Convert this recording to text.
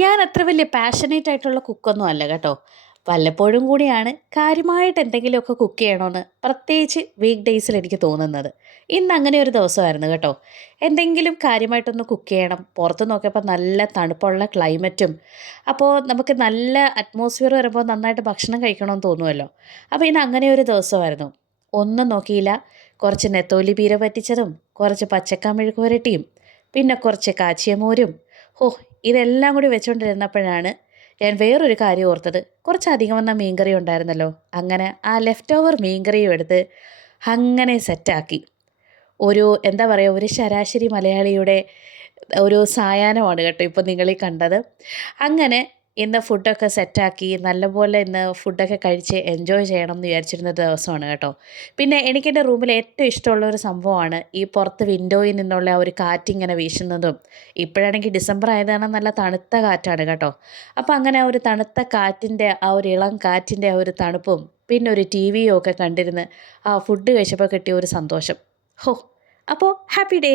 ഞാൻ അത്ര വലിയ പാഷനേറ്റ് ആയിട്ടുള്ള കുക്കൊന്നും അല്ല കേട്ടോ. വല്ലപ്പോഴും കൂടിയാണ് കാര്യമായിട്ട് എന്തെങ്കിലുമൊക്കെ കുക്ക് ചെയ്യണമെന്ന് പ്രത്യേകിച്ച് വീക്ക് ഡേയ്സിൽ എനിക്ക് തോന്നുന്നത്. ഇന്ന് അങ്ങനെ ഒരു ദിവസമായിരുന്നു കേട്ടോ. എന്തെങ്കിലും കാര്യമായിട്ടൊന്ന് കുക്ക് ചെയ്യണം. പുറത്ത് നോക്കിയപ്പോൾ നല്ല തണുപ്പുള്ള ക്ലൈമറ്റും അപ്പോൾ നമുക്ക് നല്ല അറ്റ്മോസ്ഫിയർ വരുമ്പോൾ നന്നായിട്ട് ഭക്ഷണം കഴിക്കണമെന്ന് തോന്നുമല്ലോ. അപ്പോൾ ഇന്ന് അങ്ങനെ ഒരു ദിവസമായിരുന്നു. ഒന്നും നോക്കിയില്ല. കുറച്ച് നെത്തോലി പീര പറ്റിച്ചതും കുറച്ച് പച്ചക്കാ മെഴുക്ക് പുരട്ടിയും പിന്നെ കുറച്ച് കാച്ചിയ മോരും. ഓ, ഇതെല്ലാം കൂടി വെച്ചുകൊണ്ടിരുന്നപ്പോഴാണ് ഞാൻ വേറൊരു കാര്യം ഓർത്തത്. കുറച്ചധികം വന്ന മീൻകറി ഉണ്ടായിരുന്നല്ലോ. അങ്ങനെ ആ ലെഫ്റ്റ് ഓവർ മീൻകറിയും എടുത്ത് അങ്ങനെ സെറ്റാക്കി. ഒരു എന്താ പറയുക, ഒരു ശരാശരി മലയാളിയുടെ ഒരു സായാഹ്നമാണ് കേട്ടോ ഇപ്പോൾ നിങ്ങളീ കണ്ടത്. അങ്ങനെ ഇന്ന് ഫുഡൊക്കെ സെറ്റാക്കി നല്ലപോലെ ഇന്ന് ഫുഡൊക്കെ കഴിച്ച് എൻജോയ് ചെയ്യണം എന്ന് വിചാരിച്ചിരുന്ന ദിവസമാണ് കേട്ടോ. പിന്നെ എനിക്കെൻ്റെ റൂമിൽ ഏറ്റവും ഇഷ്ടമുള്ള ഒരു സംഭവമാണ് ഈ പുറത്ത് വിൻഡോയിൽ നിന്നുള്ള ആ ഒരു കാറ്റിങ്ങനെ വീശുന്നതും. ഇപ്പോഴാണെങ്കിൽ ഡിസംബർ ആയതാണ്, നല്ല തണുത്ത കാറ്റാണ് കേട്ടോ. അപ്പോൾ അങ്ങനെ ആ ഒരു തണുത്ത കാറ്റിൻ്റെ ആ ഒരു ഇളം കാറ്റിൻ്റെ ആ ഒരു തണുപ്പും പിന്നെ ഒരു ടി വിയും ഒക്കെ കണ്ടിരുന്ന് ആ ഫുഡ് കഴിച്ചപ്പോൾ കിട്ടിയ ഒരു സന്തോഷം. ഹോ, അപ്പോൾ ഹാപ്പി ഡേ.